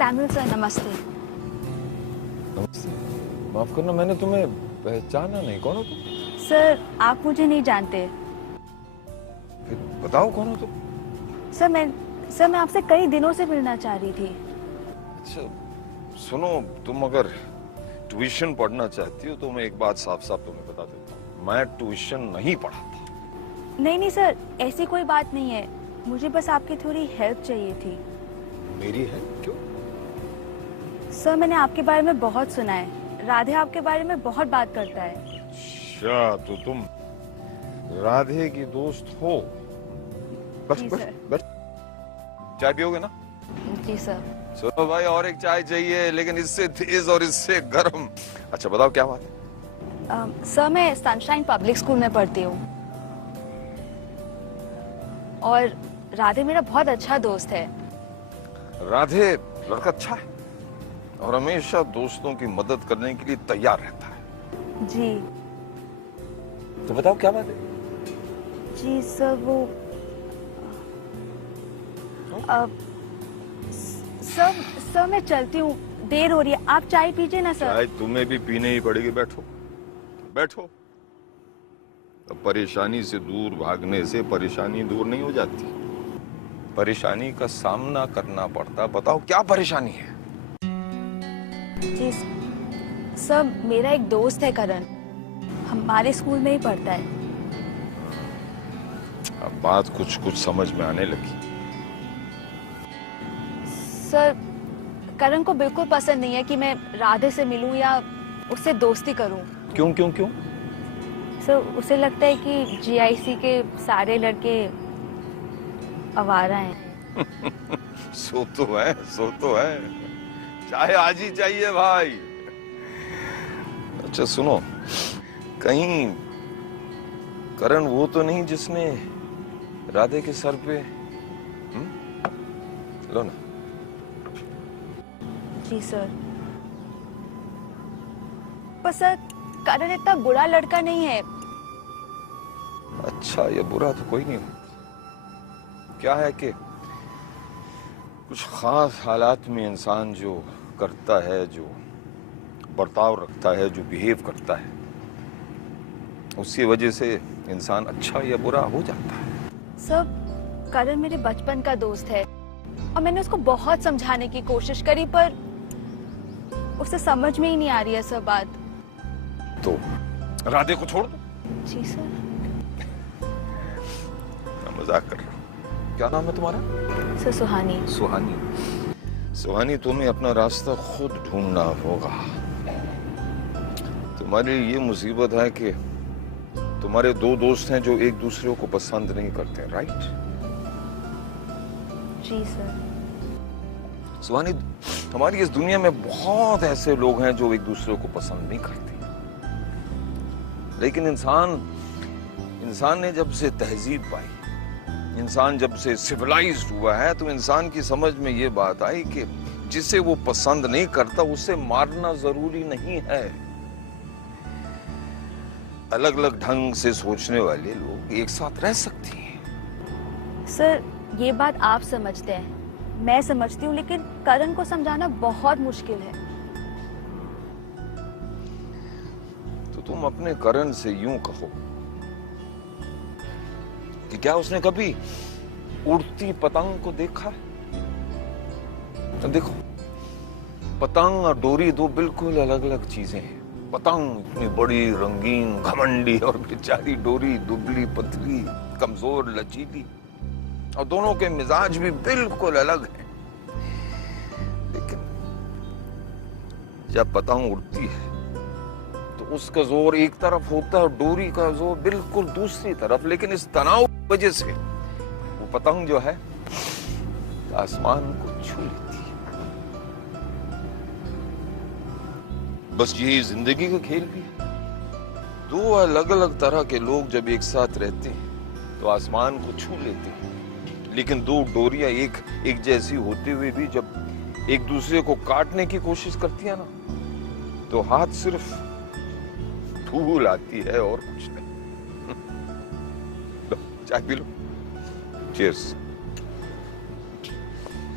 Samuel sir, नमस्ते। नमस्ते। माफ करना, मैंने तुम्हें पहचाना नहीं। कौन हो तुम? सर, आप मुझे नहीं जानते। फिर बताओ कौन हो तुम? सर मैं आपसे कई दिनों से मिलना चाह रही थी। अच्छा सुनो, तुम अगर ट्यूशन पढ़ना चाहती हो तो मैं एक बात साफ साफ तुम्हें बता देता हूँ, मैं ट्यूशन नहीं पढ़ाता। नहीं सर, ऐसी कोई बात नहीं है। मुझे बस आपकी थोड़ी हेल्प चाहिए थी। मेरी है? क्यों? सर, मैंने आपके बारे में बहुत सुना है। राधे आपके बारे में बहुत बात करता है। अच्छा, तो तुम राधे की दोस्त हो? बस जी बस सर। बस। चाय पियोगे ना? जी सर। चलो भाई, और एक चाय चाहिए, लेकिन इससे तेज और इससे गर्म। अच्छा बताओ क्या बात है? सर, मैं सनशाइन पब्लिक स्कूल में पढ़ती हूँ और राधे मेरा बहुत अच्छा दोस्त है। राधे लड़का अच्छा है और हमेशा दोस्तों की मदद करने के लिए तैयार रहता है। जी। तो बताओ क्या बात है? जी सर, वो सर मैं चलती हूँ, देर हो रही है। आप चाय पीजिए ना सर। चाय तुम्हें भी पीने ही पड़ेगी। बैठो बैठो। अब परेशानी से दूर भागने से परेशानी दूर नहीं हो जाती, परेशानी का सामना करना पड़ता। बताओ क्या परेशानी है? जी सर, मेरा एक दोस्त है करण, हमारे स्कूल में ही पढ़ता है। अब बात कुछ कुछ समझ में आने लगी। सर, करण को बिल्कुल पसंद नहीं है कि मैं राधे से मिलूं या उससे दोस्ती करूं। क्यों क्यों क्यों? सर, उसे लगता है कि जीआईसी के सारे लड़के आवारा हैं। सो तो है, सो तो है। चाहे आज ही चाहिए भाई। अच्छा सुनो, कहीं करण वो तो नहीं जिसने राधे के सर पे लो ना। जी सर। पर सर, करण इतना बुरा लड़का नहीं है। अच्छा या बुरा तो कोई नहीं होता। क्या है कि कुछ खास हालात में इंसान जो करता है, जो बर्ताव रखता है, जो बिहेव करता है, उसकी वजह से इंसान अच्छा या बुरा हो जाता है। सर, करण मेरे बचपन का दोस्त है और मैंने उसको बहुत समझाने की कोशिश करी, पर उसे समझ में ही नहीं आ रही है सर बात। तो राधे को छोड़ दो। जी सर। मैं मजाक कर रहा हूँ। क्या नाम है तुम्हारा? सर, सुहानी। सुहानी। सुहानी, तुम्हें अपना रास्ता खुद ढूंढना होगा। तुम्हारी ये मुसीबत है कि तुम्हारे दो दोस्त हैं जो एक दूसरे को पसंद नहीं करते, राइट? जी सर। सुहानी, हमारी इस दुनिया में बहुत ऐसे लोग हैं जो एक दूसरे को पसंद नहीं करते, लेकिन इंसान ने जब से तहजीब पाई, इंसान जब से सिविलाइज्ड हुआ है, तो इंसान की समझ में ये बात आई कि जिसे वो पसंद नहीं करता उसे मारना जरूरी नहीं है। अलग अलग ढंग से सोचने वाले लोग एक साथ रह सकते हैं। सर, ये बात आप समझते हैं, मैं समझती हूँ, लेकिन करण को समझाना बहुत मुश्किल है। तो तुम अपने करण से यूं कहो कि क्या उसने कभी उड़ती पतंग को देखा? तो देखो, पतंग और डोरी दो बिल्कुल अलग अलग चीजें हैं। पतंग इतनी बड़ी, रंगीन, घमंडी, और बेचारी डोरी दुबली पतली, कमजोर, लचीली, और दोनों के मिजाज भी बिल्कुल अलग हैं। लेकिन जब पतंग उड़ती है तो उसका जोर एक तरफ होता है और डोरी का जोर बिल्कुल दूसरी तरफ, लेकिन इस तनाव की वजह से वो पतंग जो है आसमान को छू लेती है। बस यही जिंदगी का खेल भी है। दो अलग अलग तरह के लोग जब एक साथ रहते हैं तो आसमान को छू लेते हैं, लेकिन दो डोरियां एक जैसी होते हुए भी जब एक दूसरे को काटने की कोशिश करती है ना, तो हाथ सिर्फ धूल आती है और कुछ नहीं। लो, चाय पी लो। चीयर्स।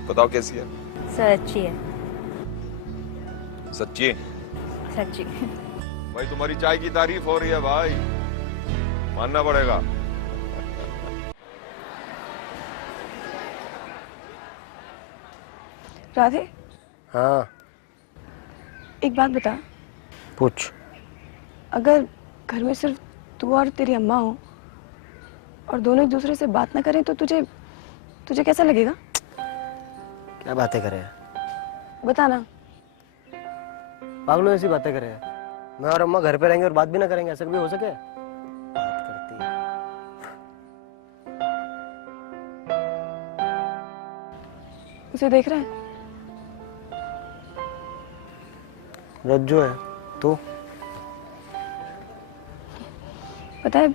बताओ कैसी है? सर, अच्छी है। सच्ची? सच्ची। भाई तुम्हारी चाय की तारीफ हो रही है भाई, मानना पड़ेगा। राधे, हाँ एक बात बता, पूछ। अगर घर में सिर्फ तू और तेरी अम्मा हो और दोनों एक दूसरे से बात ना करें तो तुझे तुझे कैसा लगेगा? क्या बातें करे, बता ना। पागलों ऐसी बातें करे। मैं और अम्मा घर पे रहेंगे और बात भी ना करेंगे, ऐसा कभी हो सके? बात करती है। उसे देख रहा है? रज्जू है तू। पता है,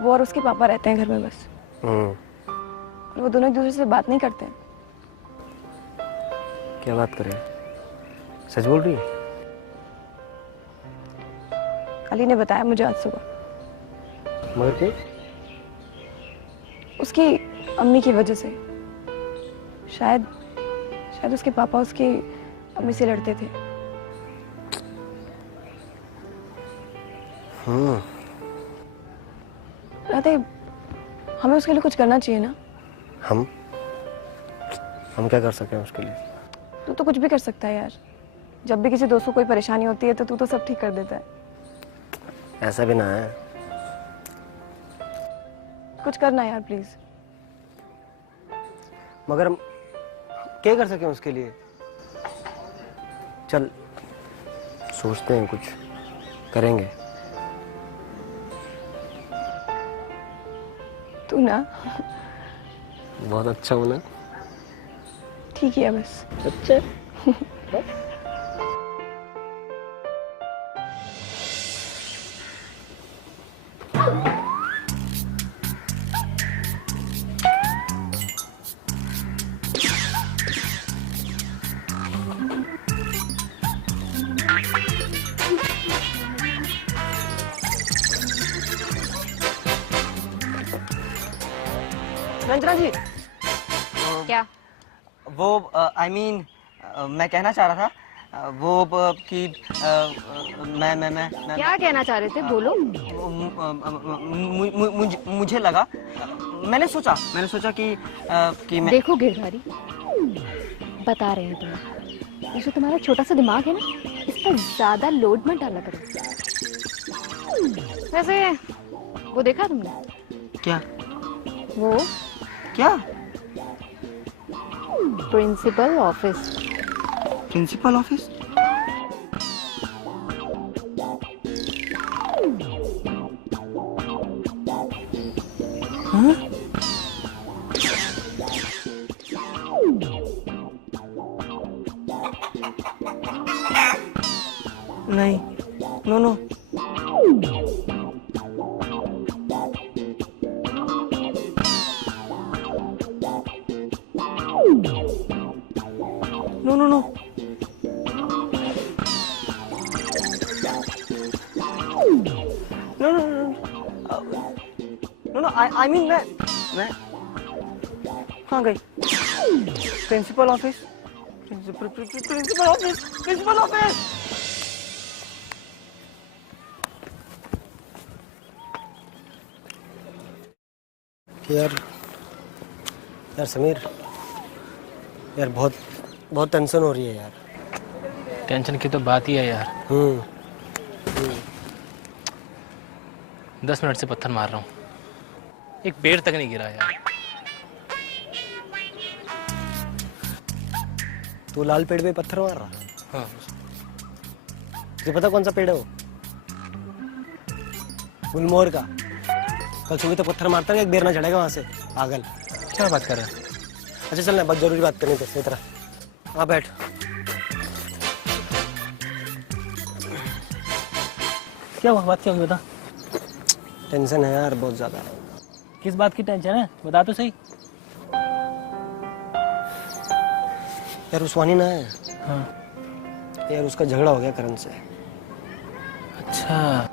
वो और उसके पापा रहते हैं घर में बस, और वो दोनों एक दूसरे से बात नहीं करते हैं। क्या बात करे, सच बोल रही है? अली ने बताया मुझे आज सुबह। मगर क्यों? उसकी अम्मी की वजह से। शायद शायद उसके पापा उसकी अम्मी से लड़ते थे। राधे, हमें उसके लिए कुछ करना चाहिए ना। हम क्या कर सकते हैं उसके लिए? तू तो कुछ भी कर सकता है यार। जब भी किसी दोस्त को कोई परेशानी होती है तो तू तो सब ठीक कर देता है। ऐसा भी ना है। कुछ करना यार प्लीज। मगर हम क्या कर सकें उसके लिए? चल सोचते हैं, कुछ करेंगे। तू ना बहुत अच्छा हूं ना? ठीक ही है बस। अच्छा। रंजना जी, क्या? वो आई मीन मैं कहना चाह रहा था वो कि मैं क्या कहना चाह रहे थे, बोलो। मुझे लगा, मैंने सोचा कि मैं देखो गिरधारी, बता रहे हैं तुम्हें, ये जो तुम्हारा छोटा सा दिमाग है ना, इस पर ज्यादा लोड मत डाला करो। वैसे वो देखा तुमने? क्या वो क्या प्रिंसिपल ऑफिस। Principal office? हाँ? नहीं, no no, no no no, no no no no, I mean मैं कहाँ गई? Principal office, principal office, principal office. यार समीर, यार बहुत बहुत टेंशन हो रही है यार। टेंशन की तो बात ही है यार। 10 मिनट से पत्थर मार रहा हूँ, एक पेड़ तक नहीं गिरा यार। तू लाल पेड़ पे पत्थर मार रहा? हाँ। तुझे पता कौन सा पेड़ है वो? गुलमोहर का। कल सुबह तो पत्थर मारता है, एक बेर ना चढ़ेगा वहां से, पागल। क्या बात कर रहा है? अच्छा चल ना, बहुत जरूरी बात करनी है तेरा। हाँ बैठ। क्या हुआ, बात क्या हुई बता। टेंशन है यार बहुत ज्यादा। किस बात की टेंशन है, बता तो सही। यार उस्मानी ना है। हाँ। यार उसका झगड़ा हो गया करण से। अच्छा,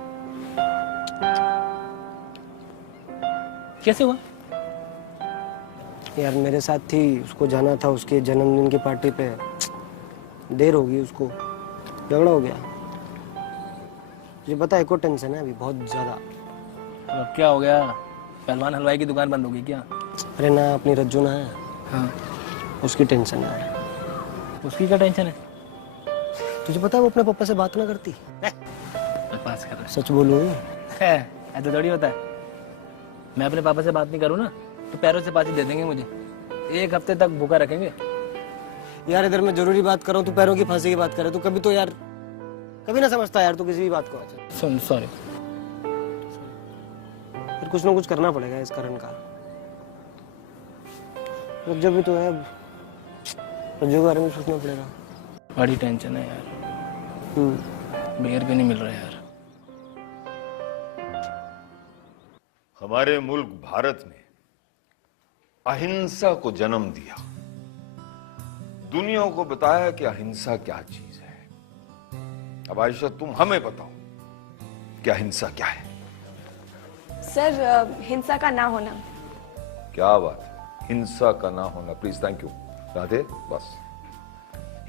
कैसे हुआ? यार मेरे साथ थी, उसको जाना था उसके जन्मदिन की पार्टी पे। देर होगी उसको, झगड़ा हो गया। मुझे पता है, को टेंशन है अभी बहुत ज़्यादा। अब क्या हो गया? पहलवान हलवाई की दुकान बंद होगी क्या? अरे ना, अपनी रज्जू ना है, हाँ। उसकी टेंशन है। उसकी क्या टेंशन है? तुझे पता है वो अपने पापा से बात ना करती। पास कर रहा सच बोलूँ? है ऐसा थोड़ी होता है। मैं अपने पापा से बात नहीं करूँ ना तो पैरों से पाची दे देंगे मुझे। 1 हफ्ते तक भूखा रखेंगे। यार इधर मैं जरूरी बात कर रहा हूँ, तू पैरों की फांसी की बात करे। तू कभी तो यार, कभी ना समझता यार तू किसी भी बात को। सुन, सॉरी। फिर कुछ ना कुछ करना पड़ेगा इस करण का। जब भी तो है, रज्जू के बारे में सोचना पड़ेगा। बड़ी टेंशन है यार। बेर भी नहीं मिल रहा यार। हमारे मुल्क भारत ने अहिंसा को जन्म दिया, दुनिया को बताया कि अहिंसा क्या चीज है। अब आयशा तुम हमें बताओ कि अहिंसा क्या है? सर, हिंसा का ना होना। क्या बात है, हिंसा का ना होना। Please, thank you Radhe. बस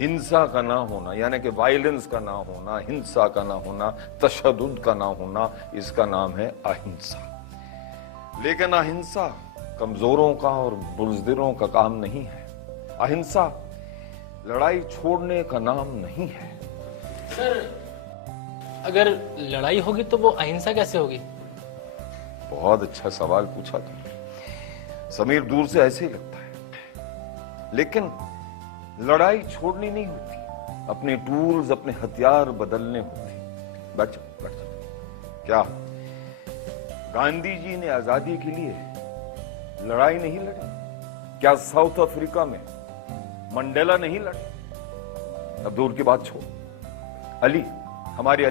हिंसा का ना होना यानी कि वायलेंस का ना होना, हिंसा का ना होना, तशद्दुद का ना होना, इसका नाम है अहिंसा। लेकिन अहिंसा कमजोरों का और बुज़दिलों का काम नहीं है। अहिंसा लड़ाई छोड़ने का नाम नहीं है। सर, अगर लड़ाई होगी तो वो अहिंसा कैसे होगी? बहुत अच्छा सवाल पूछा तुमने समीर। दूर से ऐसे ही लगता है, लेकिन लड़ाई छोड़नी नहीं होती, अपने टूल्स, अपने हथियार बदलने होते। बैठ जाओ, बैठ जाओ। क्या गांधी जी ने आजादी के लिए लड़ाई नहीं लड़ी? क्या साउथ अफ्रीका में मंडेला नहीं लड़े? अब दूर की बात छोड़, अली, हमारे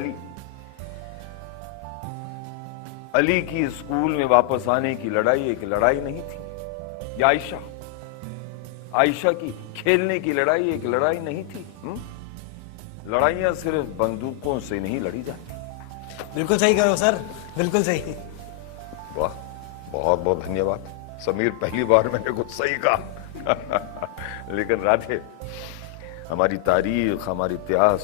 अली की स्कूल में वापस आने की लड़ाई एक लड़ाई नहीं थी? या आयशा की खेलने की लड़ाई एक लड़ाई नहीं थी? लड़ाइयां सिर्फ बंदूकों से नहीं लड़ी जाती। बिल्कुल सही करो सर, बिल्कुल सही। वाह, बहुत बहुत धन्यवाद समीर, पहली बार मैंने कुछ सही कहा। लेकिन राधे, हमारी तारीख, हमारी इतिहास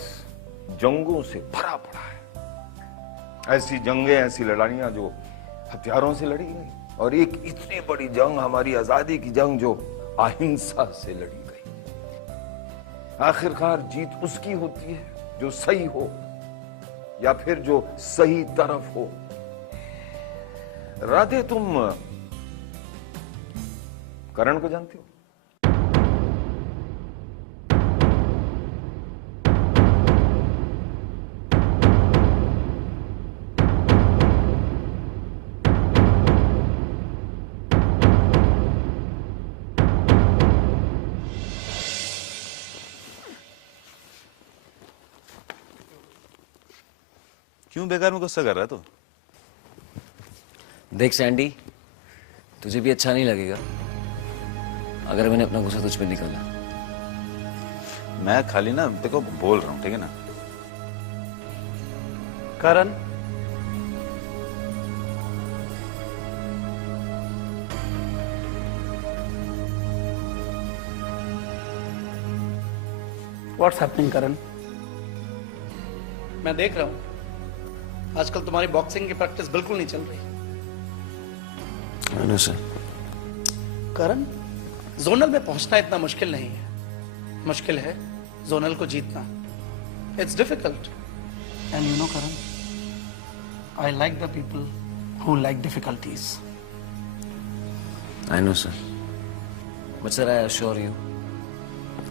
जंगों से भरा पड़ा है। ऐसी जंगें, ऐसी लड़ाइयां जो हथियारों से लड़ी गई, और एक इतनी बड़ी जंग, हमारी आजादी की जंग, जो अहिंसा से लड़ी गई। आखिरकार जीत उसकी होती है जो सही हो, या फिर जो सही तरफ हो। राधे, तुम करण को जानती हो? क्यों बेकार में गुस्सा कर रहा है तू? देख सैंडी, तुझे भी अच्छा नहीं लगेगा अगर मैंने अपना गुस्सा तुझ पे निकाला। मैं खाली ना देखो बोल रहा हूँ, ठीक है ना? करण, व्हाट्स हैपनिंग करण? मैं देख रहा हूं आजकल तुम्हारी बॉक्सिंग की प्रैक्टिस बिल्कुल नहीं चल रही। I know, sir. Karan, zonal में पहुंचना इतना मुश्किल नहीं है, मुश्किल है जोनल को जीतना। It's difficult, and you know Karan, I like the people who like difficulties. I know, sir. But sir, I assure you,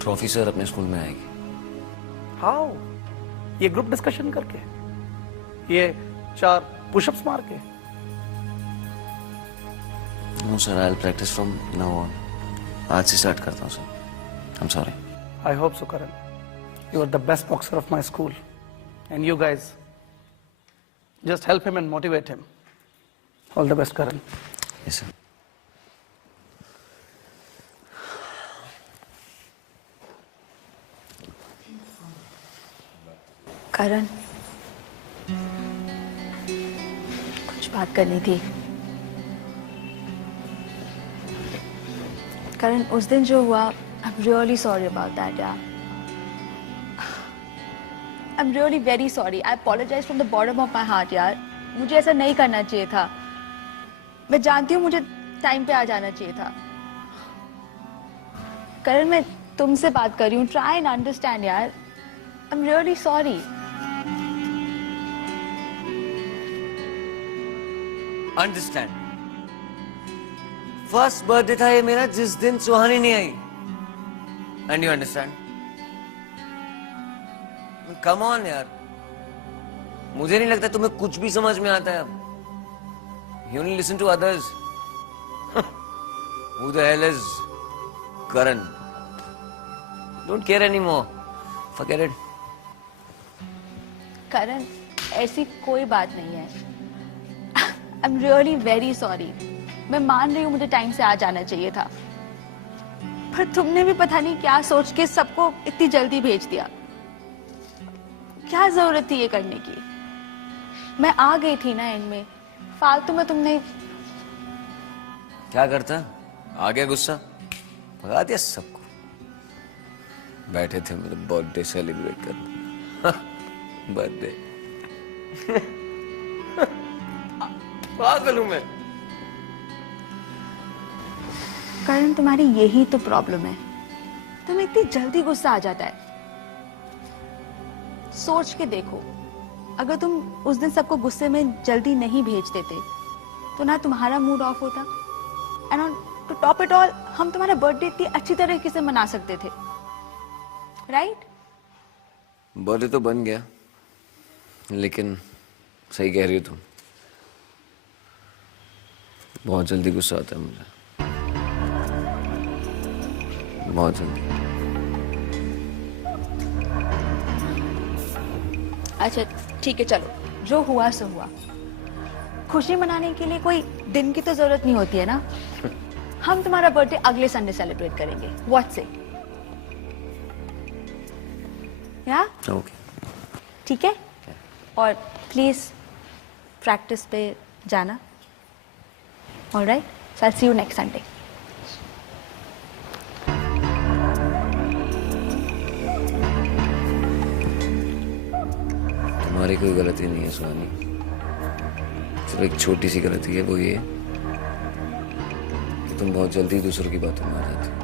trophy sir अपने स्कूल में आएगी। हाउ? ये ग्रुप डिस्कशन करके, ये 4 पुशअप्स मार के? No, sir, I'll practice from now on. आज से स्टार्ट करता हूँ sir. I'm sorry. I hope so, Karan. You are the best boxer of my school. And you guys, just help him and motivate him. All the best, Karan. Yes, sir. करण, कुछ बात करनी थी। करण, उस दिन जो हुआ, I'm really sorry about that, यार। मुझे पता है कि तुम मुझे बहुत प्यार करते हो, लेकिन मैं तुम्हें बहुत मिस कर रही हूँ। मैं तुम्हें बहुत मिस कर रही हूँ। Karan, don't worry. I will always be there. करण, उस दिन जो हुआ, I'm really sorry about that, यार। I'm really very sorry. I apologize from the bottom of my heart यार. मुझे ऐसा नहीं करना चाहिए था. मैं जानती हूँ मुझे टाइम पे आ जाना चाहिए था. करण, मैं तुमसे बात कर रही हूँ. Try and understand यार. I'm really sorry. Understand. First birthday था ये मेरा जिस दिन सुहानी नहीं आई. And you understand? Come on यार, मुझे नहीं लगता तुम्हें कुछ भी समझ में आता है अब. You only listen to others. Who the hell is Karan? Don't care anymore. Forget it. Karan, ऐसी कोई बात नहीं है. I'm really very sorry. मैं मान रही हूँ मुझे टाइम से आ जाना चाहिए था, पर तुमने भी पता नहीं क्या सोच के सबको इतनी जल्दी भेज दिया. क्या जरूरत थी ये करने की? मैं आ गई थी ना एंड में. फालतू में तुमने. क्या करता? आ गया गुस्सा, भगा दिया सबको. बैठे थे मेरे बर्थडे सेलिब्रेट करने. बर्थडे. पागल हूं मैं. करण, तुम्हारी यही तो प्रॉब्लम है. तुम्हें इतनी जल्दी गुस्सा आ जाता है. सोच के देखो, अगर तुम उस दिन सबको गुस्से में जल्दी नहीं भेज देते तो ना तुम्हारा मूड ऑफ होता, and on to top it all हम तुम्हारा बर्थडे इतनी अच्छी तरीके से मना सकते थे. राइट? बर्थडे तो बन गया, लेकिन सही कह रही हो तुम. बहुत जल्दी गुस्सा आता है मुझे, बहुत जल्दी. अच्छा ठीक है, चलो जो हुआ सो हुआ. खुशी मनाने के लिए कोई दिन की तो जरूरत नहीं होती है ना. हम तुम्हारा बर्थडे अगले संडे सेलिब्रेट करेंगे. व्हाट से? या ओके. ठीक है. और प्लीज प्रैक्टिस पे जाना. All right, so I'll see you next Sunday. तुम्हारी कोई गलती नहीं है सुहानी. सिर्फ एक छोटी सी गलती है, वो ये कि तुम बहुत जल्दी दूसरों की बातों में आ जाती हो.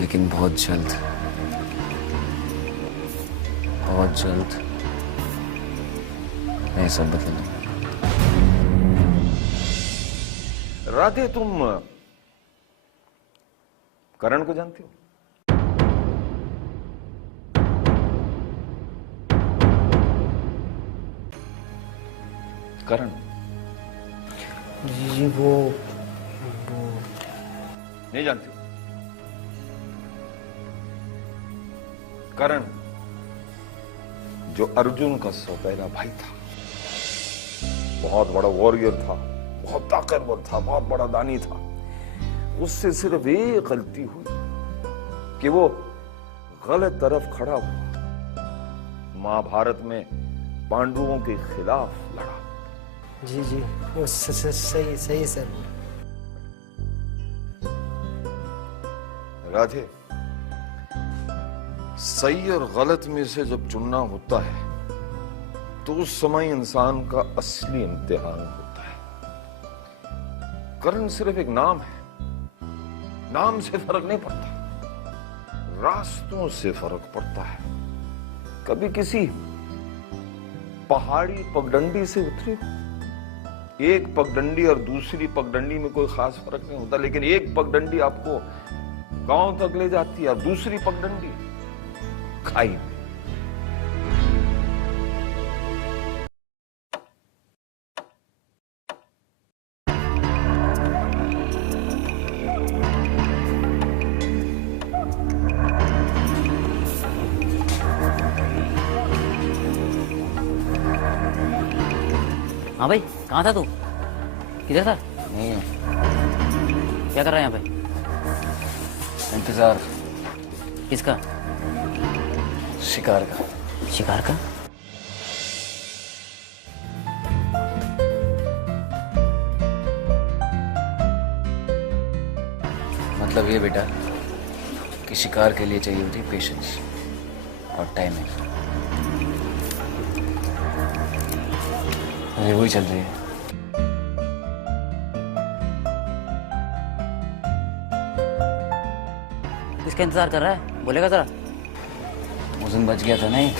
लेकिन बहुत जल्द मैं सब बदलूंगा. राधे, तुम करण को जानती हो? करण? जी वो नहीं जानती हो? करण जो अर्जुन का सौतेला भाई था, बहुत बड़ा वॉरियर था, बहुत ताकतवर था, बहुत बड़ा दानी था. उससे सिर्फ एक गलती हुई कि वो गलत तरफ खड़ा हुआ. महाभारत में पांडवों के खिलाफ लड़ा. जी जी वो सही सही सर. राधे, सही और गलत में से जब चुनना होता है तो उस समय इंसान का असली इम्तिहान होता है. करण सिर्फ एक नाम है. नाम से फर्क नहीं पड़ता, रास्तों से फर्क पड़ता है. कभी किसी पहाड़ी पगडंडी से उतरे, एक पगडंडी और दूसरी पगडंडी में कोई खास फर्क नहीं होता, लेकिन एक पगडंडी आपको गांव तक ले जाती है और दूसरी पगडंडी खाई में. हाँ भाई, कहाँ था तू? किधर था? नहीं है. क्या कर रहा है यहाँ पे? इंतजार. किसका? शिकार का. शिकार का? मतलब ये बेटा कि शिकार के लिए चाहिए होती पेशेंस और टाइमिंग। अरे वही चल रही है। किसका इंतजार कर रहा है, बोलेगा जरा। उस दिन बच गया था नहीं,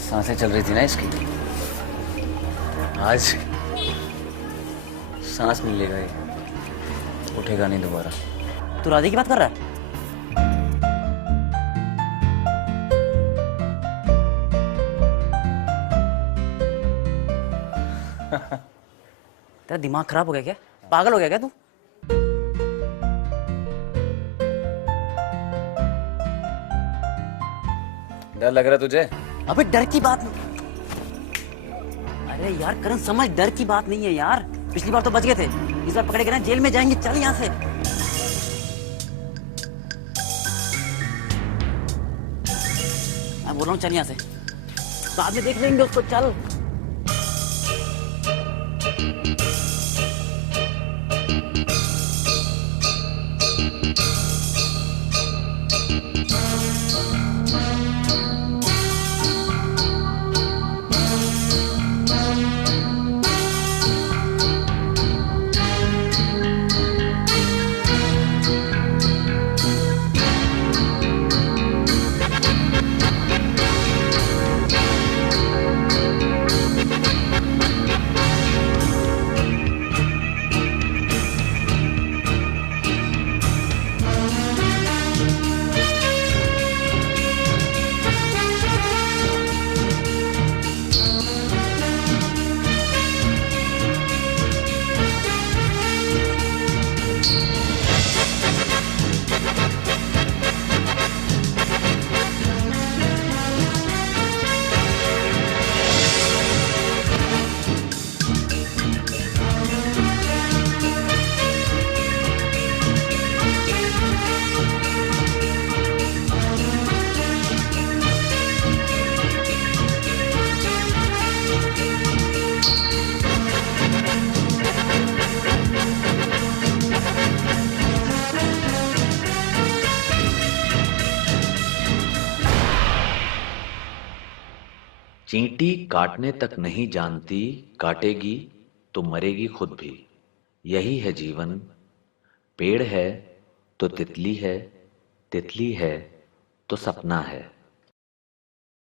सांसें चल रही थी ना इसकी। आज सांस नहीं लेगा ये, उठेगा नहीं दोबारा। तू राधे की बात कर रहा है? तेरा दिमाग खराब हो गया क्या? पागल हो गया क्या तू? डर लग रहा तुझे? अबे डर की बात नहीं। अरे यार करण समझ, डर की बात नहीं है यार। पिछली बार तो बच गए थे, इस बार पकड़े गए ना जेल में जाएंगे। चल यहाँ से। मैं बोल रहा हूँ चल यहाँ से, बाद में देख लेंगे उसको। चल। चींटी काटने तक नहीं जानती, काटेगी तो मरेगी खुद भी। यही है जीवन। पेड़ है तो तितली है, तितली है तो सपना है।